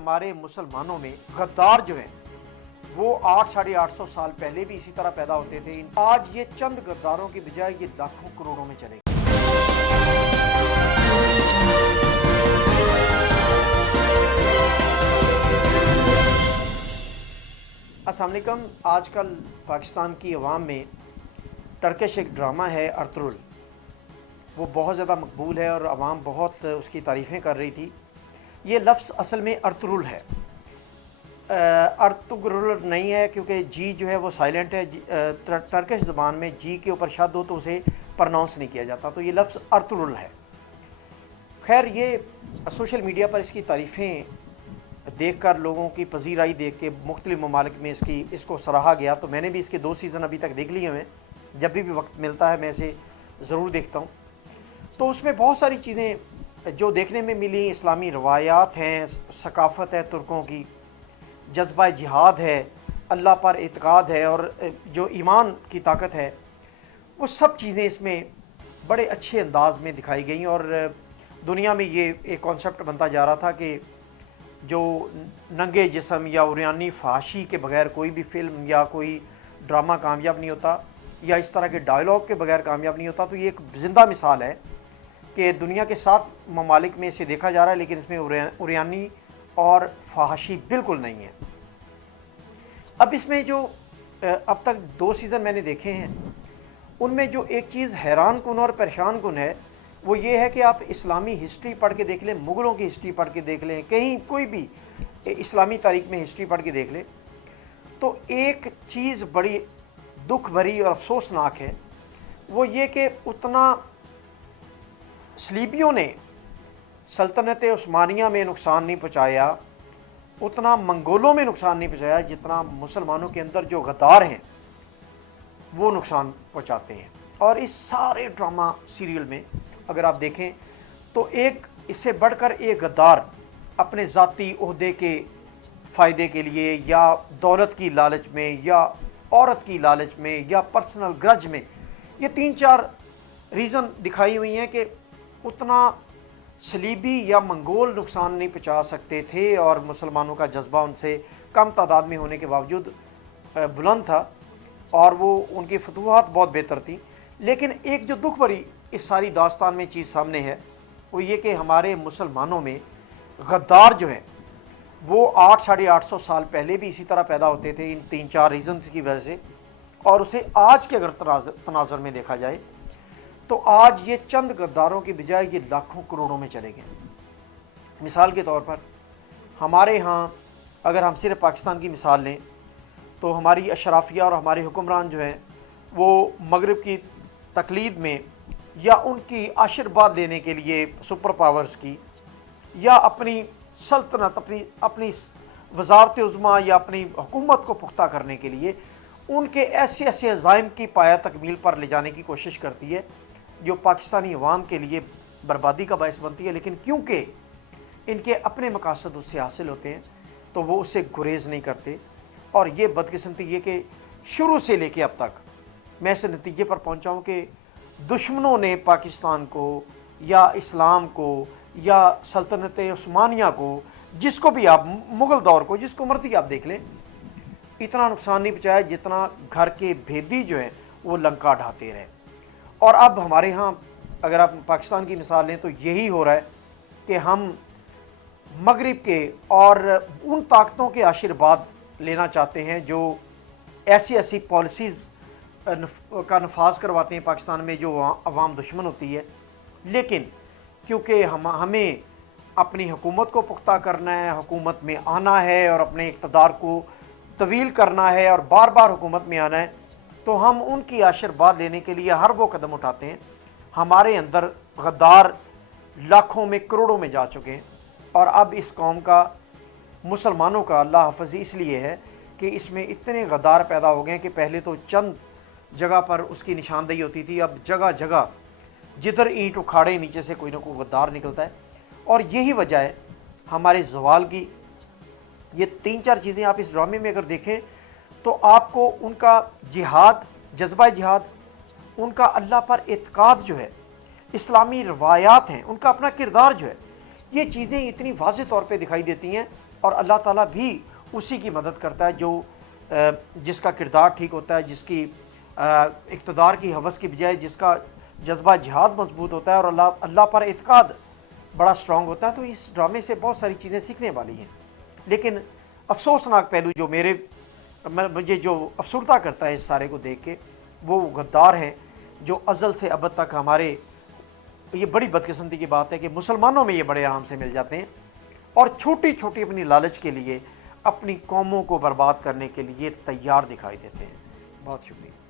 हमारे मुसलमानों में गद्दार जो हैं वो 800-850 साल पहले भी इसी तरह पैदा होते थे। आज ये चंद गद्दारों की बजाय ये लाखों करोड़ों में चले गए। अस्सलाम वालेकुम। आजकल पाकिस्तान की अवाम में टर्किश एक ड्रामा है अर्तुगरुल, वो बहुत ज़्यादा मकबूल है और अवाम बहुत उसकी तारीफ़ें कर रही थी। ये लफ्ज़ असल में अर्तुगरुल है, अर्तुगरुल नहीं है, क्योंकि जी जो है वो साइलेंट है। टर्किश ज़बान में जी के ऊपर शब्द हो तो उसे प्रनाउंस नहीं किया जाता, तो ये लफ्ज़ अर्तुगरुल है। खैर, ये सोशल मीडिया पर इसकी तारीफ़ें देख कर, लोगों की पजीराई देख के मुख्तलिफ़ ममालिक में इसको सराहा गया। तो मैंने भी इसके 2 सीज़न अभी तक देख लिए हैं। जब भी वक्त मिलता है मैं इसे ज़रूर देखता हूँ। तो उसमें बहुत सारी चीज़ें जो देखने में मिली, इस्लामी रवायात हैं, सकाफ़त है तुर्कों की, जज्बा जिहाद है, अल्लाह पर इत्काद है और जो ईमान की ताकत है, वो सब चीज़ें इसमें बड़े अच्छे अंदाज में दिखाई गई। और दुनिया में ये एक कॉन्सेप्ट बनता जा रहा था कि जो नंगे जिस्म या उरियानी फाशी के बगैर कोई भी फ़िल्म या कोई ड्रामा कामयाब नहीं होता, या इस तरह के डायलॉग के बगैर कामयाब नहीं होता। तो ये एक ज़िंदा मिसाल है कि दुनिया के 7 ममालिक में इसे देखा जा रहा है, लेकिन इसमें उरियानी और फाहशी बिल्कुल नहीं है। अब इसमें जो अब तक 2 सीज़न मैंने देखे हैं, उनमें जो एक चीज़ हैरान कुन और परेशान कुन है वो ये है कि आप इस्लामी हिस्ट्री पढ़ के देख लें, मुग़लों की हिस्ट्री पढ़ के देख लें, कहीं कोई भी इस्लामी तारीख़ में हिस्ट्री पढ़ के देख लें, तो एक चीज़ बड़ी दुख भरी और अफसोसनाक है। वो ये कि उतना सलीबियों ने सल्तनत उस्मानिया में नुकसान नहीं पहुँचाया, उतना मंगोलों में नुकसान नहीं पहुँचाया, जितना मुसलमानों के अंदर जो गद्दार हैं वो नुकसान पहुँचाते हैं। और इस सारे ड्रामा सीरियल में अगर आप देखें तो एक इससे बढ़कर एक गद्दार अपने ज़ाती ओहदे के फ़ायदे के लिए, या दौलत की लालच में, या औरत की लालच में, या पर्सनल ग्रज में, ये 3-4 रीज़न दिखाई हुई हैं कि उतना सलीबी या मंगोल नुकसान नहीं पहुँचा सकते थे और मुसलमानों का जज्बा उनसे कम तादाद में होने के बावजूद बुलंद था और वो उनकी फतूहात बहुत बेहतर थी। लेकिन एक जो दुख भरी इस सारी दास्तान में चीज़ सामने है वो ये कि हमारे मुसलमानों में गद्दार जो हैं वो 800-850 साल पहले भी इसी तरह पैदा होते थे, इन 3-4 रीज़न्स की वजह से। और उसे आज के अगर तनाज़ुर में देखा जाए तो आज ये चंद गद्दारों की बजाय ये लाखों करोड़ों में चले गए। मिसाल के तौर पर हमारे यहाँ अगर हम सिर्फ पाकिस्तान की मिसाल लें तो हमारी अशराफिया और हमारे हुक्मरान जो हैं वो मगरिब की तकलीद में, या उनकी आशीर्वाद लेने के लिए सुपर पावर्स की, या अपनी सल्तनत, अपनी वज़ारत उज़्मा या अपनी हुकूमत को पुख्ता करने के लिए उनके ऐसे ऐसे अज़ाइम की पाया तकमील पर ले जाने की कोशिश करती है जो पाकिस्तानी अवाम के लिए बर्बादी का बायस बनती है। लेकिन क्योंकि इनके अपने मकासद उससे हासिल होते हैं तो वो उससे गुरेज़ नहीं करते। और ये बदकिस्मती ये कि शुरू से लेके अब तक मैं इस नतीजे पर पहुंचा हूं कि दुश्मनों ने पाकिस्तान को या इस्लाम को या सल्तनत उस्मानिया को, जिसको भी आप, मुग़ल दौर को, जिसको मर्जी आप देख लें, इतना नुकसान नहीं पहुँचाया जितना घर के भेदी जो हैं वो लंका ढाते रहे। और अब हमारे यहाँ अगर आप पाकिस्तान की मिसाल लें तो यही हो रहा है कि हम मगरिब के और उन ताकतों के आशीर्वाद लेना चाहते हैं जो ऐसी ऐसी पॉलिसीज़ का नफाज करवाते हैं पाकिस्तान में जो अवाम दुश्मन होती है। लेकिन क्योंकि हमें अपनी हुकूमत को पुख्ता करना है, हुकूमत में आना है और अपने इक़्तिदार को तवील करना है और बार बार हुकूमत में आना है, तो हम उनकी आशीर्वाद लेने के लिए हर वो कदम उठाते हैं। हमारे अंदर गद्दार लाखों में करोड़ों में जा चुके हैं। और अब इस कौम का, मुसलमानों का, अल्लाह हफ़ज़ इसलिए है कि इसमें इतने गद्दार पैदा हो गए कि पहले तो चंद जगह पर उसकी निशानदेही होती थी, अब जगह जगह जिधर ईंट उखाड़े नीचे से कोई ना कोई गद्दार निकलता है। और यही वजह है हमारे ज़वाल की। ये 3-4 चीज़ें आप इस ड्रामे में अगर देखें तो आपको उनका जिहाद, जज्बा जिहाद, उनका अल्लाह पर इत्काद जो है, इस्लामी रवायात हैं, उनका अपना किरदार जो है, ये चीज़ें इतनी वाज़ेह तौर पे दिखाई देती हैं اور اللہ تعالیٰ بھی اسی کی مدد کرتا ہے جو جس کا کردار ٹھیک ہوتا ہے، جس کی اقتدار کی حوث کی بجائے جس کا جذبہ جہاد مضبوط ہوتا ہے اور اللہ پر اعتقاد بڑا سٹرونگ ہوتا ہے. تو اس ڈرامے سے بہت ساری چیزیں سیکھنے والی ہیں. لیکن افسوسناک پہلو جو مجھے جو افسردہ کرتا ہے اس سارے کو دیکھ کے، وہ غدار ہیں جو ازل سے ابد تک ہمارے. یہ بڑی بدقسمتی کی بات ہے کہ مسلمانوں میں یہ بڑے آرام سے مل جاتے ہیں اور چھوٹی چھوٹی اپنی لالچ کے لیے اپنی قوموں کو برباد کرنے کے لیے تیار دکھائی دیتے ہیں. بہت شکریہ.